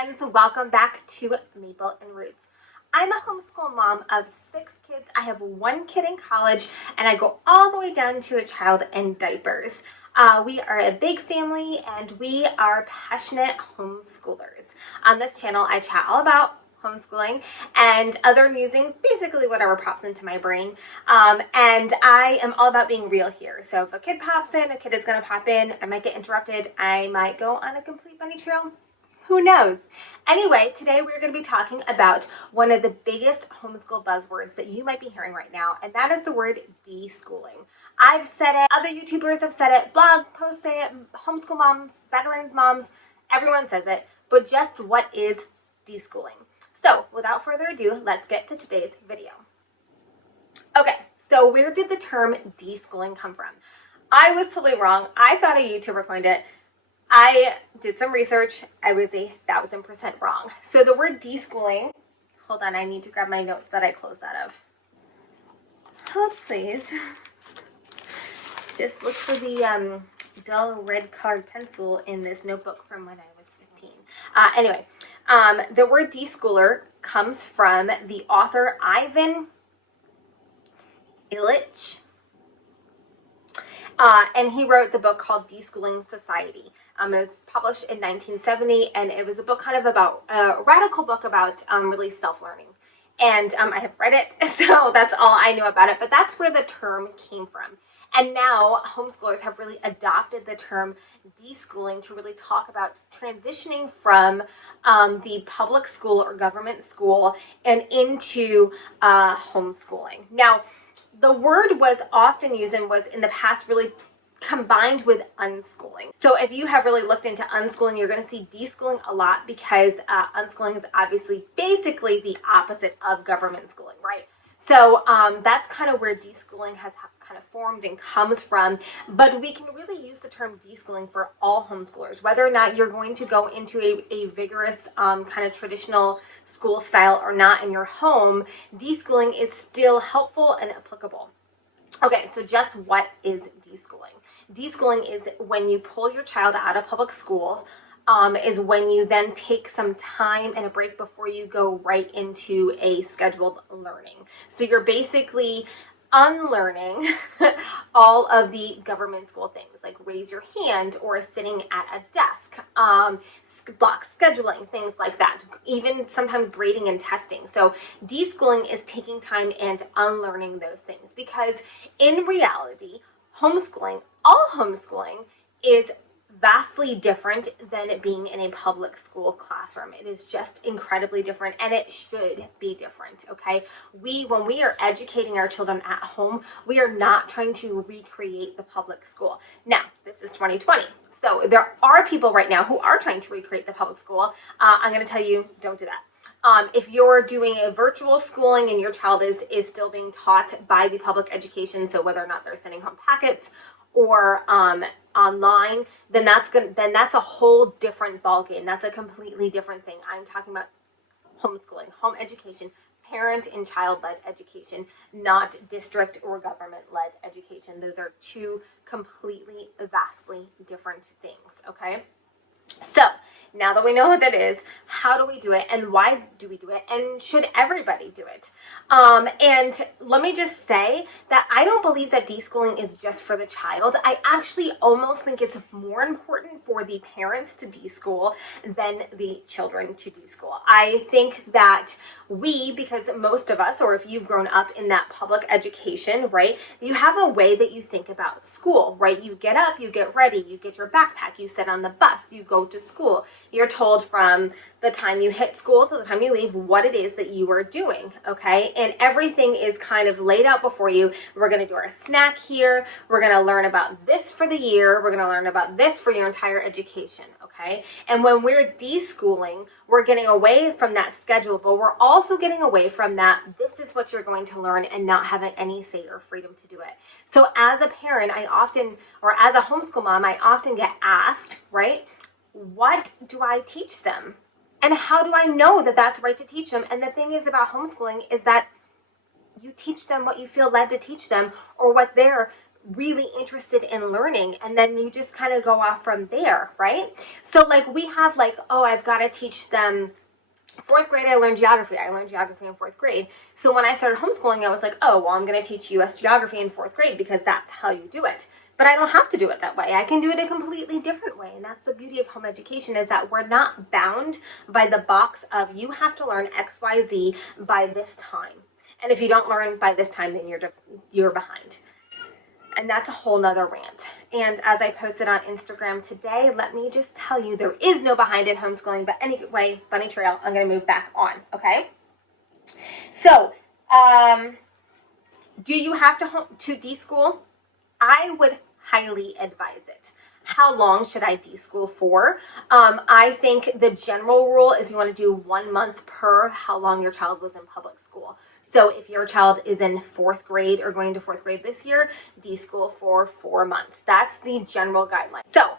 friends, welcome back to Maple and Roots. I'm a homeschool mom of 6 kids. I have 1 kid in college and I go all the way down to a child in diapers. We are a big family and we are passionate homeschoolers. On this channel, I chat all about homeschooling and other musings, basically whatever pops into my brain. And I am all about being real here. So if a kid pops in, a kid is going to pop in, I might get interrupted, I might go on a complete bunny trail. Who knows? Anyway, today we're going to be talking about one of the biggest homeschool buzzwords that you might be hearing right now, and that is the word deschooling. I've said it, other YouTubers have said it, blog posts say it, homeschool moms, veterans moms, everyone says it, but just what is deschooling? So without further ado, let's get to today's video. Okay, so where did the term deschooling come from? I was totally wrong. I thought a YouTuber coined it. I did some research. I was 1,000% wrong. So the word deschooling, hold on, I need to grab my notes that I closed out of. Hold please. Just look for the dull red colored pencil in this notebook from when I was 15. Anyway, the word deschooler comes from the author Ivan Illich. And he wrote the book called Deschooling Society. It was published in 1970, and it was a book kind of about, a radical book about really self-learning. And I have read it, so that's all I knew about it, but that's where the term came from. And now homeschoolers have really adopted the term deschooling to really talk about transitioning from the public school or government school and into homeschooling. Now, the word was often used and was in the past really combined with unschooling. So if you have really looked into unschooling, you're going to see deschooling a lot because unschooling is obviously basically the opposite of government schooling, right? So that's kind of where deschooling has kind of formed and comes from. But we can really use the term deschooling for all homeschoolers, whether or not you're going to go into a vigorous kind of traditional school style or not in your home. Deschooling is still helpful and applicable. Okay, so just what is deschooling? Deschooling is when you pull your child out of public school, is when you then take some time and a break before you go right into a scheduled learning. So you're basically unlearning all of the government school things like raise your hand or sitting at a desk, block scheduling, things like that, even sometimes grading and testing. So deschooling is taking time and unlearning those things because in reality, homeschooling, all homeschooling is vastly different than it being in a public school classroom. It is just incredibly different, and it should be different, okay? When we are educating our children at home, we are not trying to recreate the public school. Now, this is 2020. So there are people right now who are trying to recreate the public school. I'm going to tell you, don't do that. If you're doing a virtual schooling and your child is still being taught by the public education, so whether or not they're sending home packets or online, then that's a whole different ballgame. That's a completely different thing. I'm talking about homeschooling, home education, parent and child-led education, not district or government-led education. Those are two completely, vastly different things, okay? So now that we know what that is, how do we do it and why do we do it and should everybody do it? And let me just say that I don't believe that deschooling is just for the child. I actually almost think it's more important for the parents to deschool than the children to deschool. I think that because most of us, or if you've grown up in that public education, right, you have a way that you think about school, right? You get up, you get ready, you get your backpack, you sit on the bus, you go to school. You're told from the time you hit school to the time you leave what it is that you are doing, okay? And everything is kind of laid out before you. We're going to do our snack here. We're going to learn about this for the year. We're going to learn about this for your entire education, okay? And when we're deschooling, we're getting away from that schedule, but we're also getting away from that, this is what you're going to learn, and not having any say or freedom to do it. So as a parent, or as a homeschool mom, I often get asked, right, what do I teach them? And how do I know that that's right to teach them? And the thing is about homeschooling is that you teach them what you feel led to teach them or what their really interested in learning, and then you just kind of go off from there, right? So like we have like, oh, I've got to teach them fourth grade. I learned geography in fourth grade. So when I started homeschooling, I was like, oh, well, I'm going to teach US geography in fourth grade because that's how you do it. But I don't have to do it that way. I can do it a completely different way. And that's the beauty of home education, is that we're not bound by the box of you have to learn XYZ by this time. And if you don't learn by this time, then you're behind. And that's a whole nother rant. And as I posted on Instagram today, let me just tell you, there is no behind in homeschooling. But anyway, bunny trail, I'm going to move back on, okay? So, do you have to deschool? I would highly advise it. How long should I deschool for? I think the general rule is you want to do 1 month per how long your child was in public school. So if your child is in fourth grade or going to fourth grade this year, deschool for 4 months. That's the general guideline. So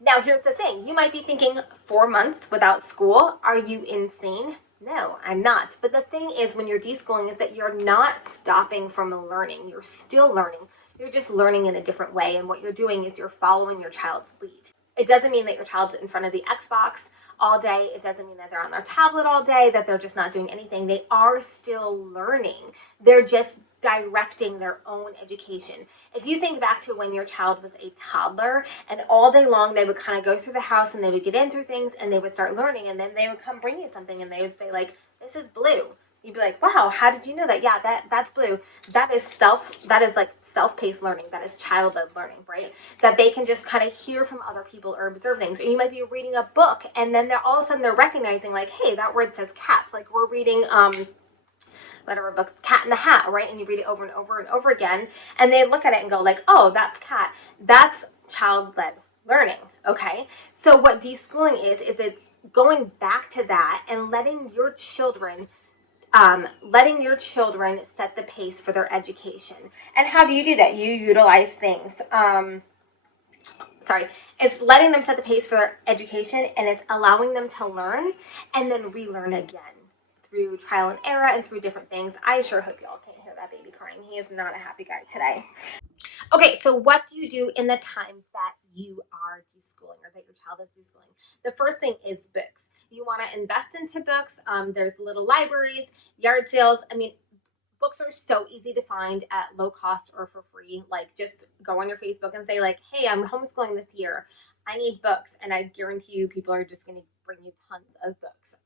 now here's the thing. You might be thinking, 4 months without school? Are you insane? No, I'm not. But the thing is, when you're deschooling, is that you're not stopping from learning. You're still learning. You're just learning in a different way, and what you're doing is you're following your child's lead. It doesn't mean that your child's in front of the Xbox all day. It doesn't mean that they're on their tablet all day, that they're just not doing anything. They are still learning. They're just directing their own education. If you think back to when your child was a toddler, and all day long they would kind of go through the house and they would get in through things and they would start learning, and then they would come bring you something and they would say like, this is blue. You'd be like, wow, how did you know that? Yeah, that's blue. That is like self-paced learning. That is child-led learning, right? That they can just kind of hear from other people or observe things. Or you might be reading a book, and then all of a sudden they're recognizing like, hey, that word says cats. Like we're reading whatever book's Cat in the Hat, right? And you read it over and over and over again, and they look at it and go like, oh, that's cat. That's child-led learning, okay? So what deschooling is it's going back to that and letting your children set the pace for their education. And how do you do that? You utilize things. It's letting them set the pace for their education, and it's allowing them to learn and then relearn again through trial and error and through different things. I sure hope y'all can't hear that baby crying. He is not a happy guy today. Okay, so what do you do in the time that you are deschooling or that your child is deschooling? The first thing is books. You want to invest into books. There's little libraries, yard sales. I mean, books are so easy to find at low cost or for free. Like just go on your Facebook and say like, hey, I'm homeschooling this year. I need books. And I guarantee you people are just going to bring you tons of books.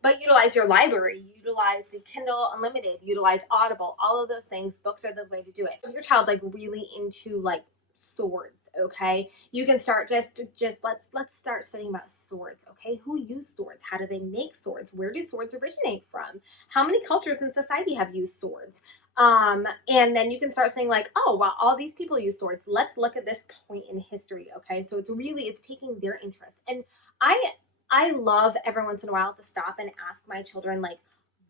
But utilize your library, utilize the Kindle Unlimited, utilize Audible, all of those things. Books are the way to do it. If your child like really into like swords, okay, you can start just let's start studying about swords. Okay, who used swords? How do they make swords? Where do swords originate from? How many cultures in society have used swords? And then you can start saying like, oh well, all these people use swords. Let's look at this point in history. Okay, so it's taking their interest. And I love every once in a while to stop and ask my children like,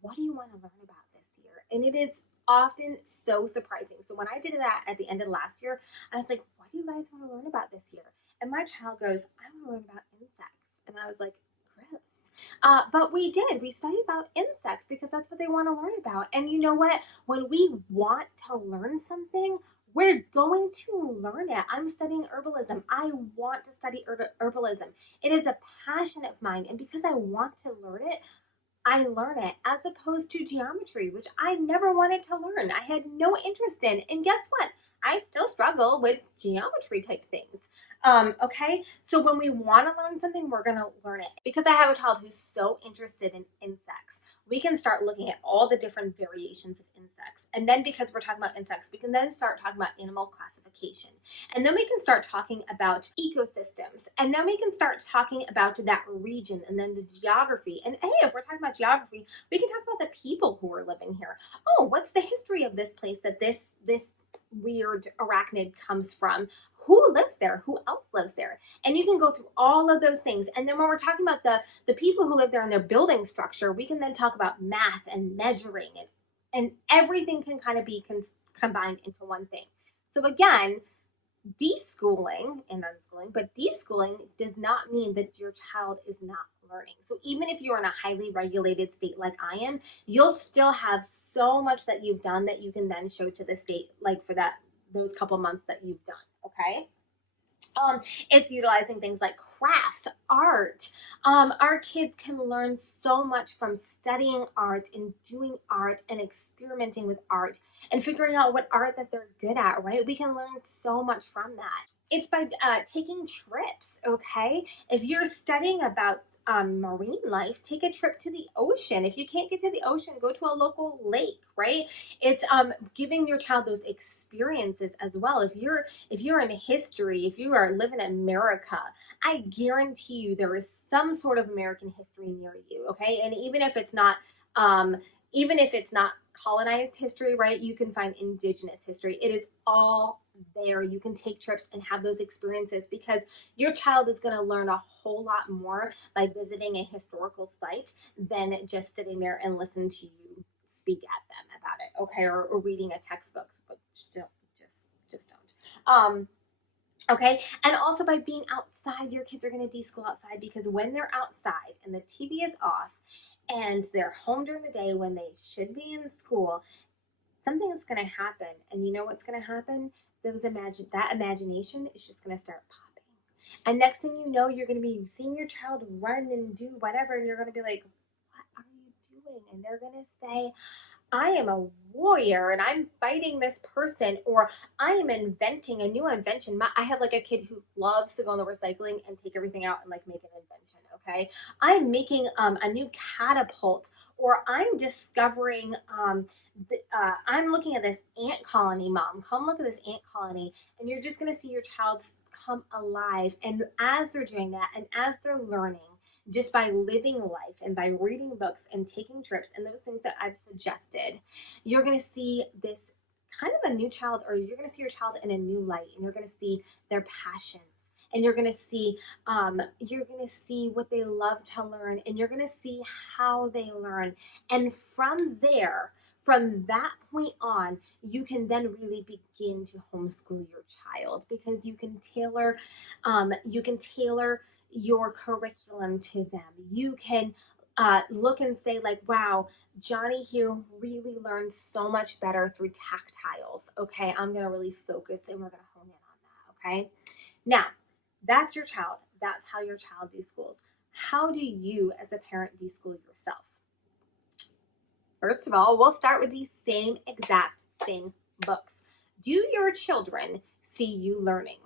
what do you want to learn about this year? And it is often so surprising. So when I did that at the end of last year, I was like, what do you guys want to learn about this year? And my child goes, I want to learn about insects. And I was like, gross. But we did. We studied about insects because that's what they want to learn about. And you know what? When we want to learn something, we're going to learn it. I'm studying herbalism. I want to study herbalism. It is a passion of mine. And because I want to learn it, I learn it, as opposed to geometry, which I never wanted to learn. I had no interest in. And guess what? I still struggle with geometry type things. Okay, so when we want to learn something, we're going to learn it. Because I have a child who's so interested in insects, we can start looking at all the different variations of insects. And then because we're talking about insects, we can then start talking about animal classification. And then we can start talking about ecosystems. And then we can start talking about that region and then the geography. And hey, if we're talking about geography, we can talk about the people who are living here. Oh, what's the history of this place that this weird arachnid comes from? Who lives there? Who else lives there? And you can go through all of those things. And then when we're talking about the people who live there and their building structure, we can then talk about math and measuring, and everything can kind of be combined into one thing. So again, deschooling and unschooling, but deschooling does not mean that your child is not learning. So even if you're in a highly regulated state like I am, you'll still have so much that you've done that you can then show to the state, like for that those couple months that you've done. Okay. It's utilizing things like crafts, art. Our kids can learn so much from studying art and doing art and experimenting with art and figuring out what art that they're good at, right? We can learn so much from that. It's by taking trips, okay? If you're studying about marine life, take a trip to the ocean. If you can't get to the ocean, go to a local lake, right? It's giving your child those experiences as well. If you're in history, if you are living in America, I guarantee you there is some sort of American history near you, okay? And um, even if it's not colonized history, right? You can find indigenous history. It is all there. You can take trips and have those experiences because your child is going to learn a whole lot more by visiting a historical site than just sitting there and listen to you speak at them about it, okay? Or reading a textbook, but just don't. Okay, and also by being outside, your kids are going to deschool outside because when they're outside and the TV is off and they're home during the day when they should be in school, something is going to happen. And you know what's going to happen? That imagination is just going to start popping. And next thing you know, you're going to be seeing your child run and do whatever, and you're going to be like, what are you doing? And they're going to say, I am a warrior and I'm fighting this person, or I am inventing a new invention. I have like a kid who loves to go in the recycling and take everything out and like make an invention. Okay. I'm making a new catapult, or I'm discovering, I'm looking at this ant colony, mom. Come look at this ant colony. And you're just going to see your child come alive. And as they're doing that and as they're learning, just by living life and by reading books and taking trips and those things that I've suggested, you're going to see this kind of a new child, or you're going to see your child in a new light, and you're going to see their passions, and you're going to see what they love to learn, and you're going to see how they learn. And from that point on, you can then really begin to homeschool your child because you can tailor your curriculum to them. You can look and say like, wow, Johnny here really learned so much better through tactiles. Okay, I'm going to really focus and we're going to hone in on that. Okay, now that's your child. That's how your child deschools. How do you as a parent deschool yourself? First of all, we'll start with these same exact thing books. Do your children see you learning?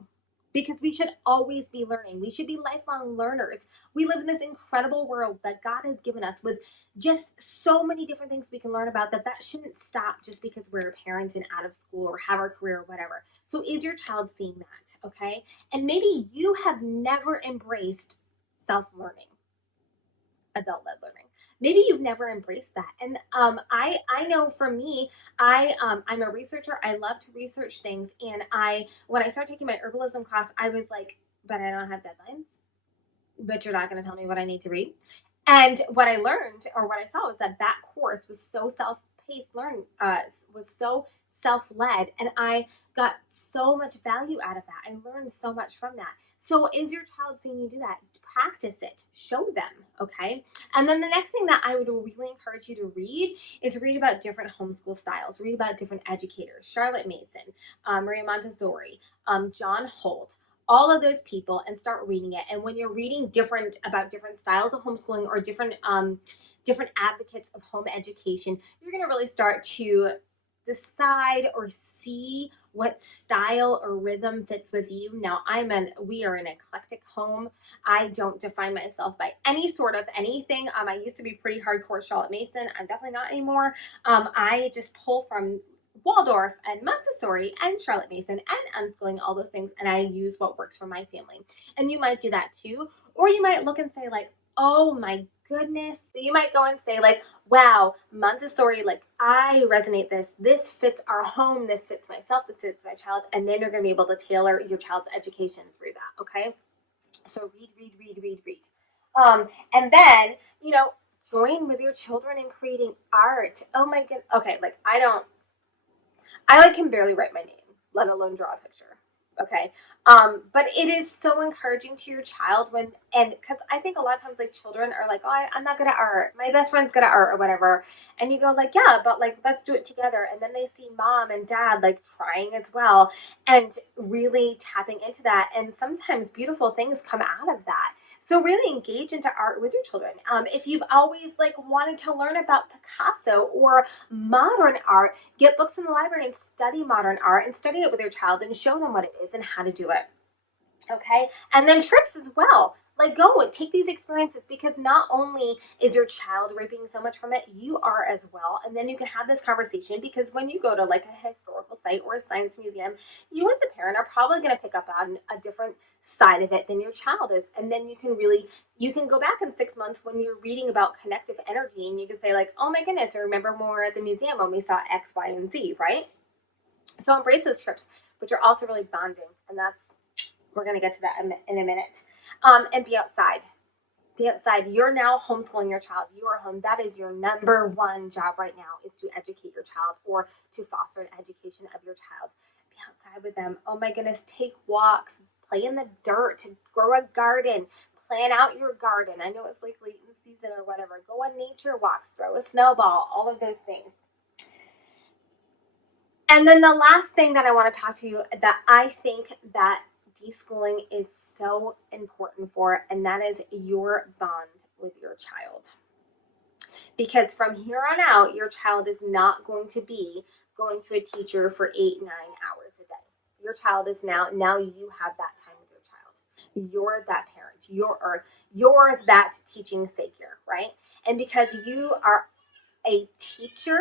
Because we should always be learning. We should be lifelong learners. We live in this incredible world that God has given us with just so many different things we can learn about that shouldn't stop just because we're a parent and out of school or have our career or whatever. So is your child seeing that? Okay. And maybe you have never embraced self-learning, adult-led learning. Maybe you've never embraced that. And I know for me, I'm a researcher. I love to research things. And when I started taking my herbalism class, I was like, but I don't have deadlines. But you're not going to tell me what I need to read. And what I learned, or what I saw, was that course was so self-paced, was so self-led, and I got so much value out of that. I learned so much from that. So is your child seeing you do that? Practice it. Show them, okay? And then the next thing that I would really encourage you to read is read about different homeschool styles. Read about different educators. Charlotte Mason, Maria Montessori, John Holt, all of those people, and start reading it. And when you're reading about different styles of homeschooling or different advocates of home education, you're going to really start to decide or see what style or rhythm fits with you. Now, we are an eclectic home. I don't define myself by any sort of anything. I used to be pretty hardcore Charlotte Mason. I'm definitely not anymore. I just pull from Waldorf and Montessori and Charlotte Mason and unschooling, all those things, and I use what works for my family. And you might do that too. Or you might look and say like, oh my goodness. You might go and say like, wow, Montessori, like I resonate this fits our home, this fits myself, this fits my child, and then you're going to be able to tailor your child's education through that, okay? So read. And then, join with your children in creating art. Oh my goodness. Okay, like I can barely write my name, let alone draw a picture. Okay. But it is so encouraging to your child when, and because I think a lot of times like children are like, oh, I'm not good at art. My best friend's good at art or whatever. And you go like, yeah, but like, let's do it together. And then they see mom and dad like trying as well and really tapping into that. And sometimes beautiful things come out of that. So really engage into art with your children. If you've always like wanted to learn about Picasso or modern art, get books in the library and study modern art and study it with your child and show them what it is and how to do it. Okay. And then trips as well. Like go and take these experiences because not only is your child reaping so much from it, you are as well. And then you can have this conversation because when you go to like a historical site or a science museum, you as a parent are probably going to pick up on a different side of it than your child is. And then you can go back in 6 months when you're reading about connective energy and you can say like, oh my goodness, I remember when we were at the museum when we saw X, Y, and Z, right? So embrace those trips, but you're also really bonding. And we're going to get to that in a minute. And be outside. Be outside. You're now homeschooling your child. You are home. That is your number one job right now is to educate your child or to foster an education of your child. Be outside with them. Oh my goodness. Take walks. Play in the dirt. Grow a garden. Plan out your garden. I know it's like late in the season or whatever. Go on nature walks. Throw a snowball. All of those things. And then the last thing that I want to talk to you that I think that deschooling is so important for, and that is your bond with your child. Because from here on out, your child is not going to be going to a teacher for 8-9 hours a day. Your child is now you have that time with your child. You're that parent. You're that teaching figure, right? And because you are a teacher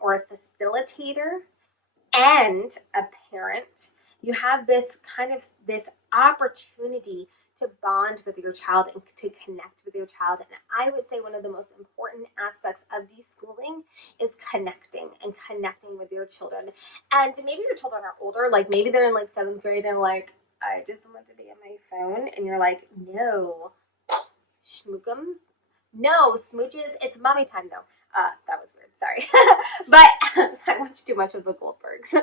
or a facilitator and a parent, you have this opportunity to bond with your child and to connect with your child. And I would say one of the most important aspects of deschooling is connecting with your children. And maybe your children are older, like maybe they're in like 7th grade and like, I just want to be on my phone. And you're like, no, schmookums. No, smooches, it's mommy time though. That was weird, sorry. But I watched too much of the Goldbergs.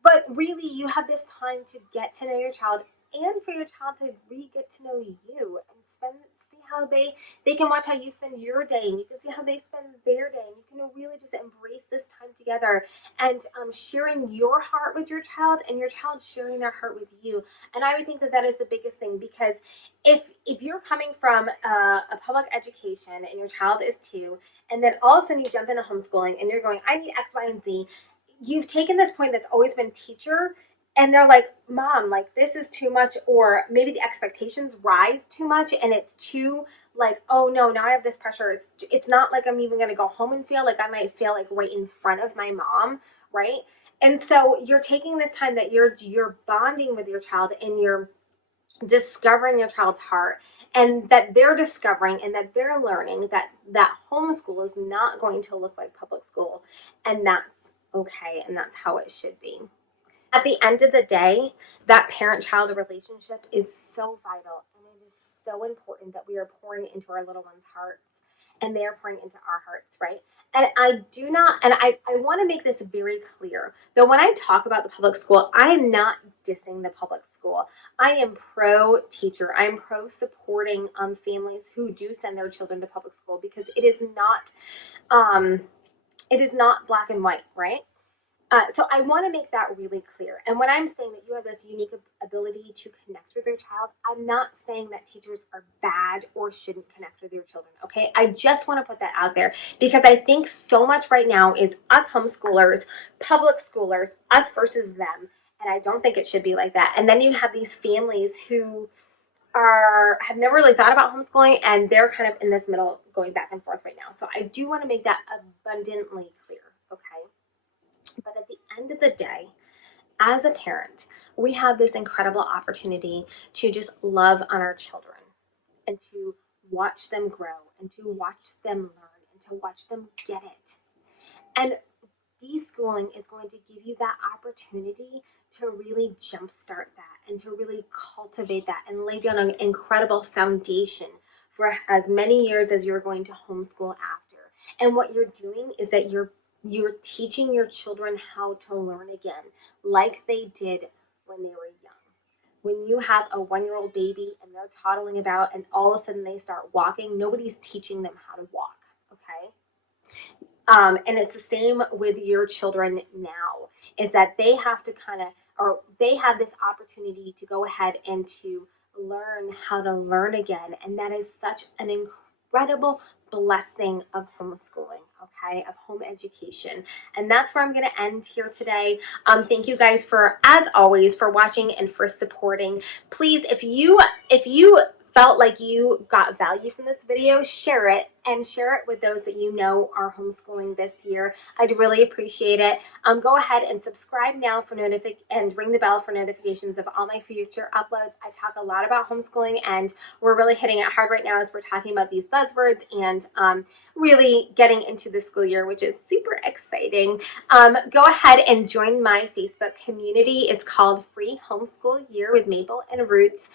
But really you have this time to get to know your child and for your child to really get to know you and see how they can watch how you spend your day and you can see how they spend their day and you can really just embrace this time together and sharing your heart with your child and your child sharing their heart with you. And I would think that is the biggest thing because if you're coming from a public education and your child is 2 and then all of a sudden you jump into homeschooling and you're going, I need X, Y, and Z, you've taken this point that's always been teacher and they're like, mom, like this is too much, or maybe the expectations rise too much and it's too like, oh no, now I have this pressure. It's not like I'm even going to go home and feel like I might feel like right in front of my mom, right? And so you're taking this time that you're bonding with your child and you're discovering your child's heart and that they're discovering and that they're learning that homeschool is not going to look like public school, and that's okay and that's how it should be. At the end of the day, that parent-child relationship is so vital and it is so important that we are pouring into our little ones' hearts and they are pouring into our hearts, right? And I want to make this very clear that when I talk about the public school, I am not dissing the public school. I am pro teacher. I am pro supporting families who do send their children to public school because it is not black and white, right? So I want to make that really clear. And when I'm saying that you have this unique ability to connect with your child, I'm not saying that teachers are bad or shouldn't connect with your children, okay? I just want to put that out there because I think so much right now is us homeschoolers, public schoolers, us versus them. And I don't think it should be like that. And then you have these families who have never really thought about homeschooling and they're kind of in this middle going back and forth right now. So I do want to make that abundantly clear, okay? But at the end of the day, as a parent, we have this incredible opportunity to just love on our children and to watch them grow and to watch them learn and to watch them get it. And deschooling is going to give you that opportunity to really jumpstart that and to really cultivate that and lay down an incredible foundation for as many years as you're going to homeschool after. And what you're doing is that you're You're teaching your children how to learn again, like they did when they were young. When you have a 1-year-old baby and they're toddling about and all of a sudden they start walking, nobody's teaching them how to walk, okay? And it's the same with your children now, is that they have to or they have this opportunity to go ahead and to learn how to learn again. And that is such an incredible blessing of homeschooling, okay, of home education. And that's where I'm going to end here today. Thank you guys for, as always, for watching and for supporting. Please, if you felt like you got value from this video, share it and share it with those that you know are homeschooling this year. I'd really appreciate it. Go ahead and subscribe now for and ring the bell for notifications of all my future uploads. I talk a lot about homeschooling, and we're really hitting it hard right now as we're talking about these buzzwords and really getting into the school year, which is super exciting. Go ahead and join my Facebook community. It's called Free Homeschool Year with Maple and Roots.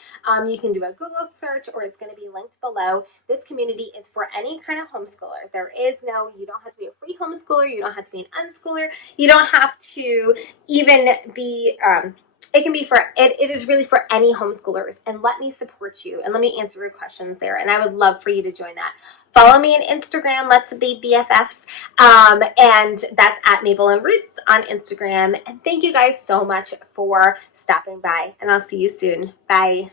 You can do a Google search, or it's going to be linked below. This community is for any kind of homeschooler. You don't have to be a free homeschooler. You don't have to be an unschooler. You don't have to even be, it is really for any homeschoolers. And let me support you and let me answer your questions there. And I would love for you to join that. Follow me on Instagram. Let's be BFFs. And that's at Maple and Roots on Instagram. And thank you guys so much for stopping by. And I'll see you soon. Bye.